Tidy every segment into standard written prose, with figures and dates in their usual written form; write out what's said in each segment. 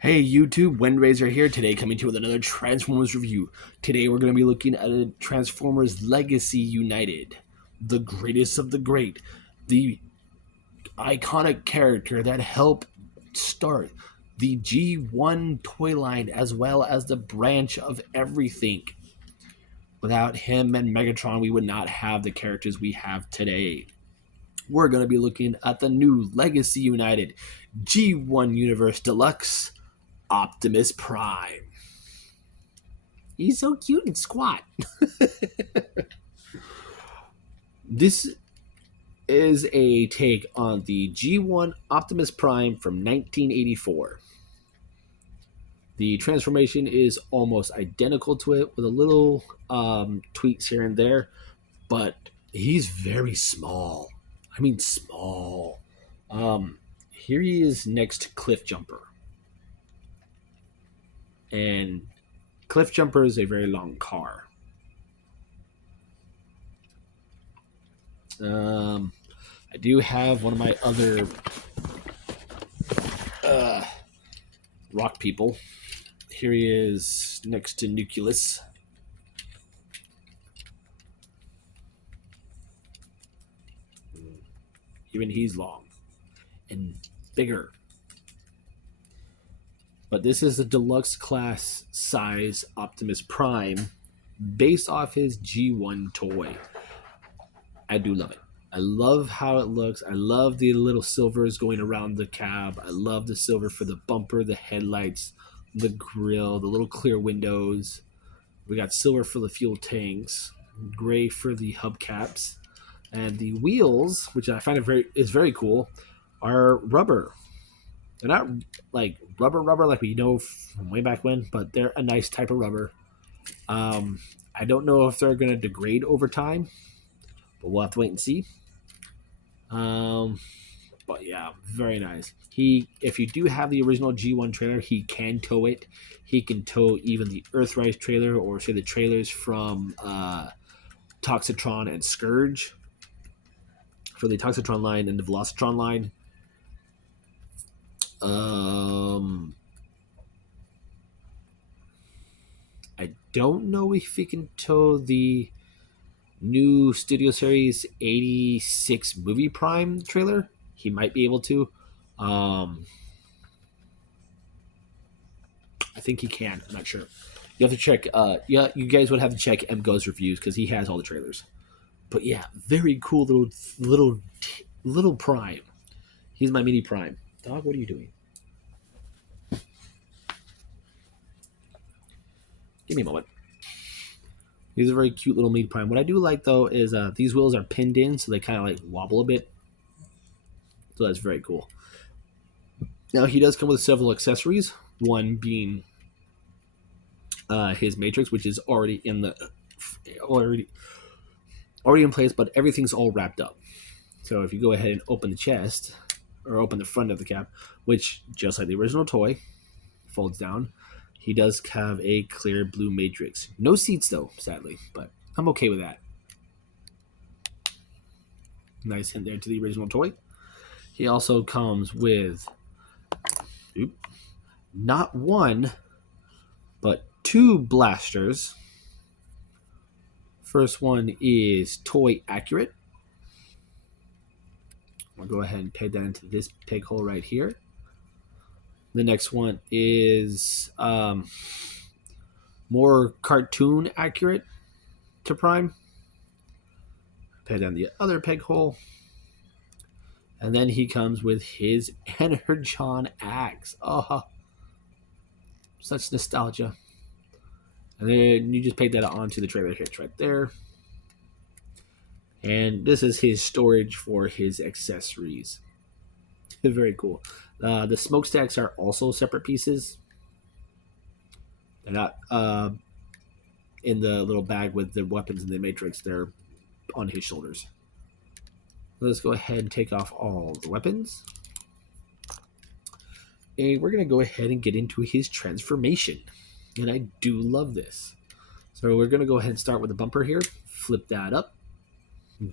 Hey YouTube, Windraiser here, today coming to you with another Transformers review. Today we're going to be looking at a Transformers Legacy United. The greatest of the great. The iconic character that helped start the G1 toy line as well as the branch of everything. Without him and Megatron, we would not have the characters we have today. We're going to be looking at the new Legacy United G1 Universe Deluxe Optimus Prime. He's so cute and squat. This is a take on the G1 Optimus Prime from 1984. The transformation is almost identical to it with a little tweaks here and there, but he's very small. I mean, small. Here he is next to Cliff Jumper. And Cliff Jumper is a very long car. I do have one of my other rock people. Here he is next to Nucleus. Even he's long and bigger. But this is a deluxe class size Optimus Prime based off his G1 toy. I do love it. I love how it looks. I love the little silvers going around the cab. I love the silver for the bumper, the headlights, the grille, the little clear windows. We got silver for the fuel tanks, gray for the hubcaps, and the wheels, which I find is very cool, are rubber. They're not like rubber like we know from way back when, but they're a nice type of rubber. I don't know if they're going to degrade over time, but we'll have to wait and see. But yeah, very nice. If you do have the original G1 trailer, he can tow it. He can tow even the Earthrise trailer, or say the trailers from Toxitron and Scourge for the Toxitron line and the Velocitron line. I don't know if he can tow the new Studio Series 86 Movie Prime trailer. He might be able to. I think he can. I'm not sure. You have to check. Yeah, you guys would have to check MGo's reviews because he has all the trailers. But yeah, very cool little Prime. He's my mini Prime. Dog, what are you doing? Give me a moment. He's a very cute little mini Prime. What I do like though is these wheels are pinned in, so they kind of like wobble a bit. So that's very cool. Now he does come with several accessories. One being his Matrix, which is already in place, but everything's all wrapped up. So if you go ahead and open the chest or open the front of the cap, which just like the original toy, folds down, he does have a clear blue Matrix. No seats though, sadly, but I'm okay with that. Nice hint there to the original toy. He also comes with not one, but two blasters. First one is toy accurate. I'll go ahead and peg that into this peg hole right here. The next one is more cartoon accurate to Prime. Peg down the other peg hole. And then he comes with his Energon axe. Oh, such nostalgia. And then you just peg that onto the trailer hitch right there. And this is his storage for his accessories. Very cool. The smokestacks are also separate pieces. They're not in the little bag with the weapons and the Matrix. They're on his shoulders. Let's go ahead and take off all the weapons. And we're going to go ahead and get into his transformation. And I do love this. So we're going to go ahead and start with the bumper here. Flip that up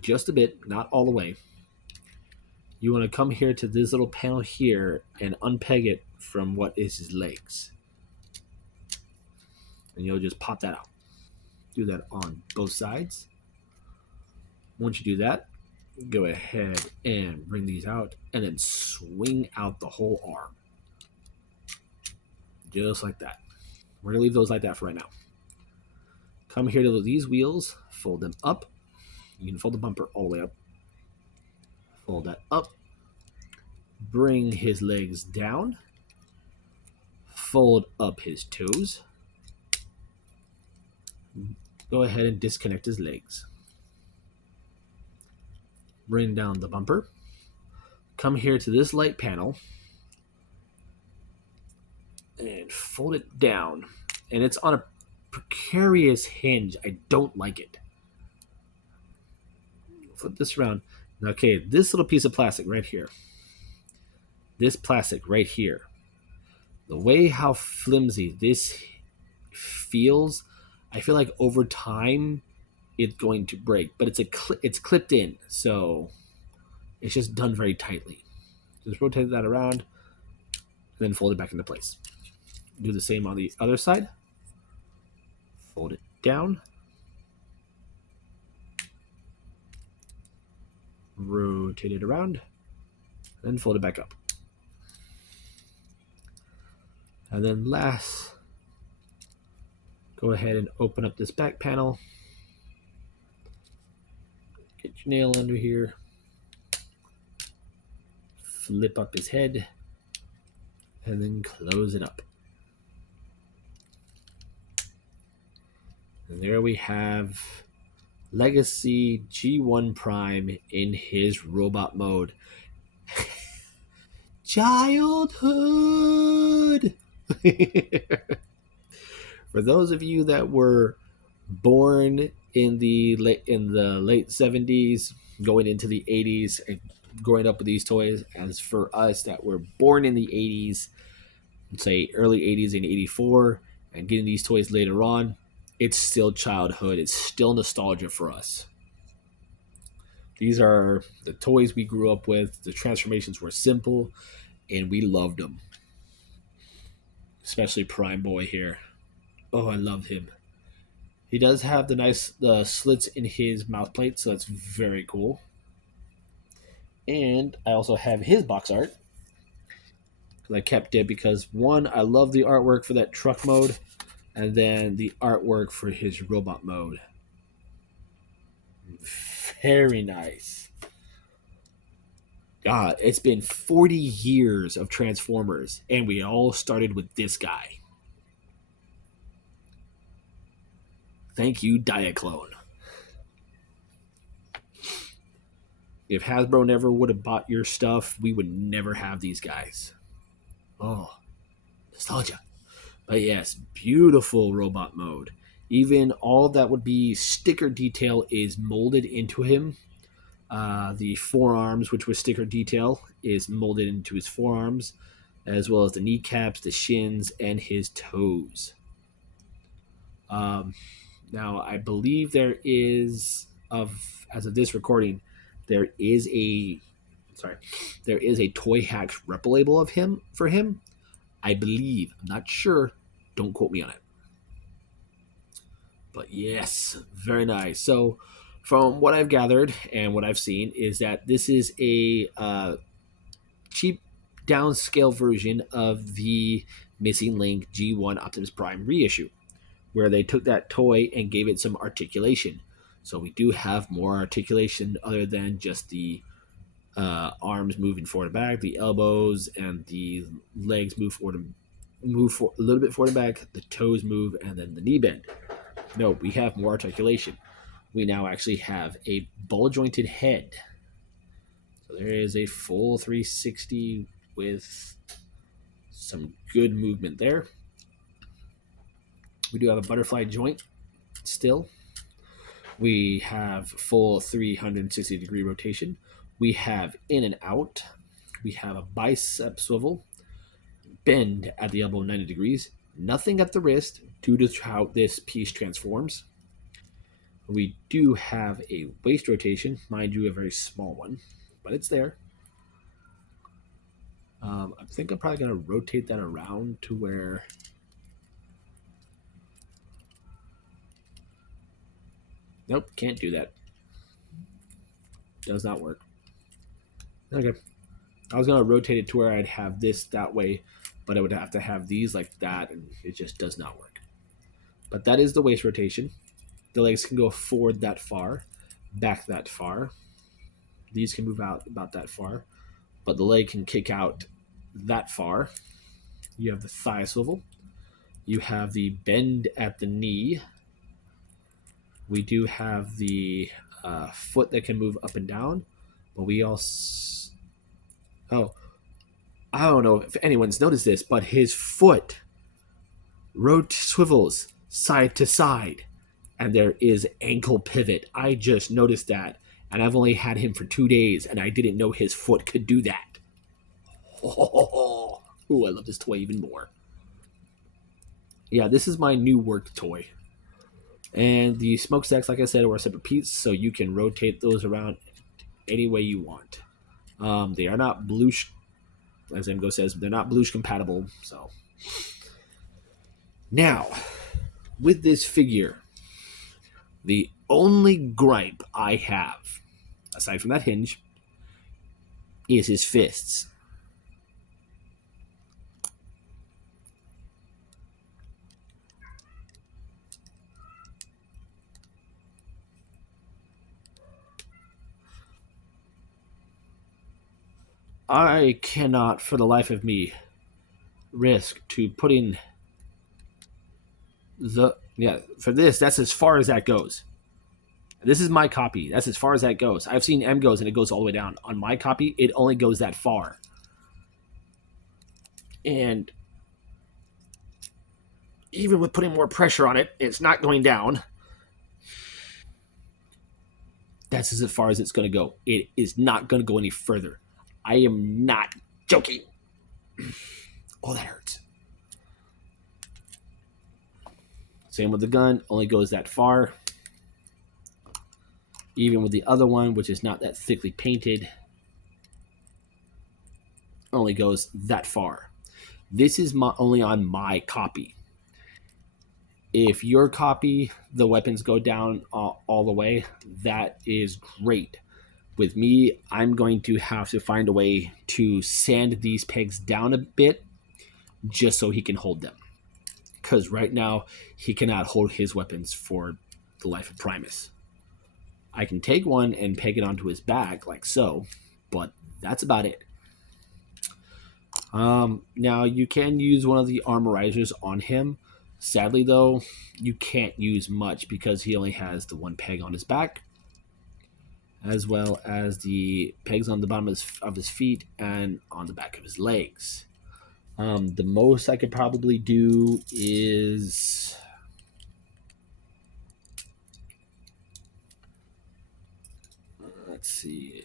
just a bit, not all the way. You want to come here to this little panel here and unpeg it from what is his legs. And you'll just pop that out. Do that on both sides. Once you do that, go ahead and bring these out and then swing out the whole arm. Just like that. We're going to leave those like that for right now. Come here to these wheels, fold them up. You can fold the bumper all the way up. Fold that up. Bring his legs down. Fold up his toes. Go ahead and disconnect his legs. Bring down the bumper. Come here to this light panel and fold it down. And it's on a precarious hinge. I don't like it. Flip this around. Okay, this little piece of plastic right here. This plastic right here. The way how flimsy this feels, I feel like over time it's going to break. But it's clipped in, so it's just done very tightly. Just rotate that around, and then fold it back into place. Do the same on the other side. Fold it down. Rotate it around, then fold it back up. And then last, go ahead and open up this back panel. Get your nail under here. Flip up his head, and then close it up. And there we have Legacy G1 Prime in his robot mode. Childhood! For those of you that were born in the late 70s, going into the 80s, and growing up with these toys, as for us that were born in the 80s, say early 80s and 84, and getting these toys later on, it's still childhood. It's still nostalgia for us. These are the toys we grew up with. The transformations were simple, and we loved them. Especially Prime Boy here. Oh, I love him. He does have the nice slits in his mouth plate, so that's very cool. And I also have his box art. I kept it because, one, I love the artwork for that truck mode, and then the artwork for his robot mode. Very nice. God, it's been 40 years of Transformers, and we all started with this guy. Thank you, Diaclone. If Hasbro never would have bought your stuff, we would never have these guys. Oh, nostalgia. But yes, beautiful robot mode. Even all that would be sticker detail is molded into him. The forearms, which was sticker detail, is molded into his forearms, as well as the kneecaps, the shins, and his toes. Now, I believe there is, as of this recording, there is a Toy Hacks rep label of him for him. I believe. I'm not sure. Don't quote me on it. But yes, very nice. So, from what I've gathered and what I've seen, is that this is a cheap downscale version of the Missing Link G1 Optimus Prime reissue, where they took that toy and gave it some articulation. So we do have more articulation other than just the arms moving forward and back, the elbows and the legs move a little bit forward and back, the toes move, and then the knee bend. No, we have more articulation. We now actually have a ball jointed head. So there is a full 360 with some good movement there. We do have a butterfly joint still. We have full 360 degree rotation. We have in and out. We have a bicep swivel, bend at the elbow 90 degrees, nothing at the wrist due to how this piece transforms. We do have a waist rotation, mind you, a very small one, but it's there. I think I'm probably going to rotate that around to where. Nope, can't do that. Does not work. Okay. I was going to rotate it to where I'd have this that way, but I would have to have these like that, and it just does not work. But that is the waist rotation. The legs can go forward that far, back that far. These can move out about that far, but the leg can kick out that far. You have the thigh swivel. You have the bend at the knee. We do have the foot that can move up and down, but we also. Oh, I don't know if anyone's noticed this, but his foot swivels side to side, and there is ankle pivot. I just noticed that, and I've only had him for 2 days, and I didn't know his foot could do that. Oh, I love this toy even more. Yeah, this is my new work toy. And the smokestacks, like I said, are a separate piece, so you can rotate those around any way you want. They are not Blush, as Emgo says, they're not Blush compatible. So now, with this figure, the only gripe I have, aside from that hinge, is his fists. I cannot, for the life of me, risk to putting for this. That's as far as that goes. This is my copy. That's as far as that goes. I've seen M goes and it goes all the way down. On my copy, it only goes that far. And even with putting more pressure on it, it's not going down. That's as far as it's going to go. It is not going to go any further. I am not joking. Oh, that hurts. Same with the gun, only goes that far. Even with the other one, which is not that thickly painted, only goes that far. This is only on my copy. If your copy, the weapons go down all the way, that is great. With me, I'm going to have to find a way to sand these pegs down a bit just so he can hold them. Because right now, he cannot hold his weapons for the life of Primus. I can take one and peg it onto his back like so, but that's about it. Now, you can use one of the armorizers on him. Sadly, though, you can't use much because he only has the one peg on his back, as well as the pegs on the bottom of his feet and on the back of his legs. The most I could probably do is... Let's see.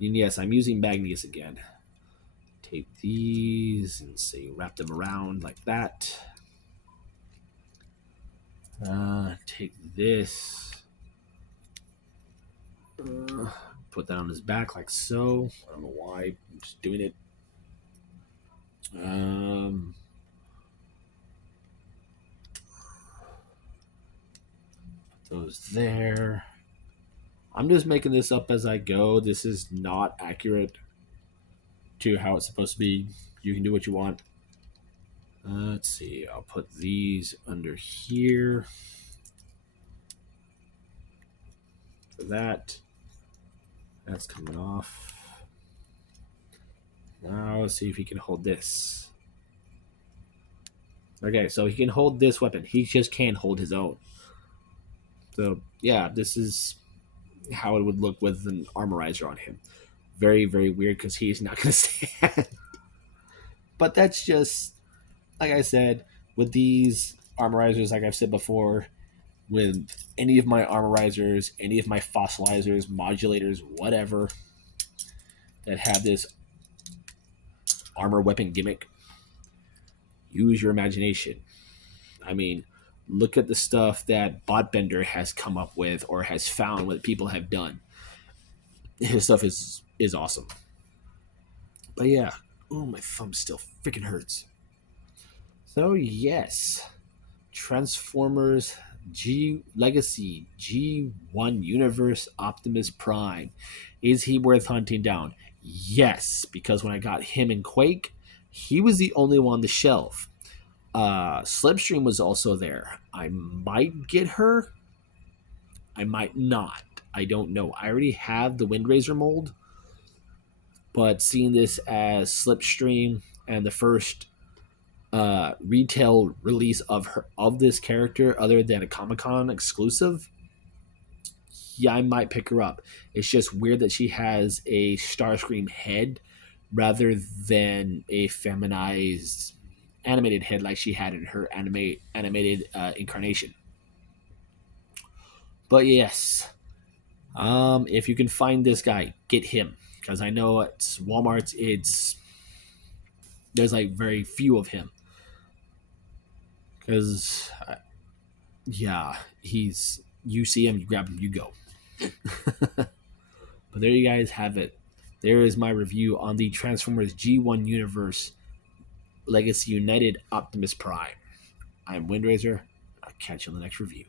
And yes, I'm using Magnius again. Take these and say wrap them around like that. Take this. Put that on his back like so. I don't know why. I'm just doing it. Put those there. I'm just making this up as I go. This is not accurate to how it's supposed to be. You can do what you want. Let's see. I'll put these under here. For that. That's coming off. Now let's see if he can hold this. Okay, so he can hold this weapon. He just can't hold his own. So yeah, this is how it would look with an armorizer on him. Very, very weird because he's not going to stand. But that's just, like I said, with these armorizers, like I've said before, with any of my armorizers, any of my fossilizers, modulators, whatever, that have this armor weapon gimmick, use your imagination. I mean, look at the stuff that Botbender has come up with or has found what people have done. His stuff is awesome. But yeah, oh, my thumb still freaking hurts. So yes, Transformers G Legacy G1 Universe Optimus Prime. Is he worth hunting down? Yes, because when I got him in Quake, he was the only one on the shelf. Slipstream was also there. I might get her. I might not. I don't know. I already have the Windraiser mold, but seeing this as Slipstream and the first retail release of this character other than a Comic-Con exclusive, yeah, I might pick her up. It's just weird that she has a Starscream head rather than a feminized animated head like she had in her animated incarnation. But yes, if you can find this guy, get him, because I know at Walmart it's there's like very few of him. Because yeah, he's you see him, you grab him, you go. But there you guys have it. There is my review on the Transformers G1 Universe Legacy United Optimus Prime. I'm Windraiser. I'll catch you in the next review.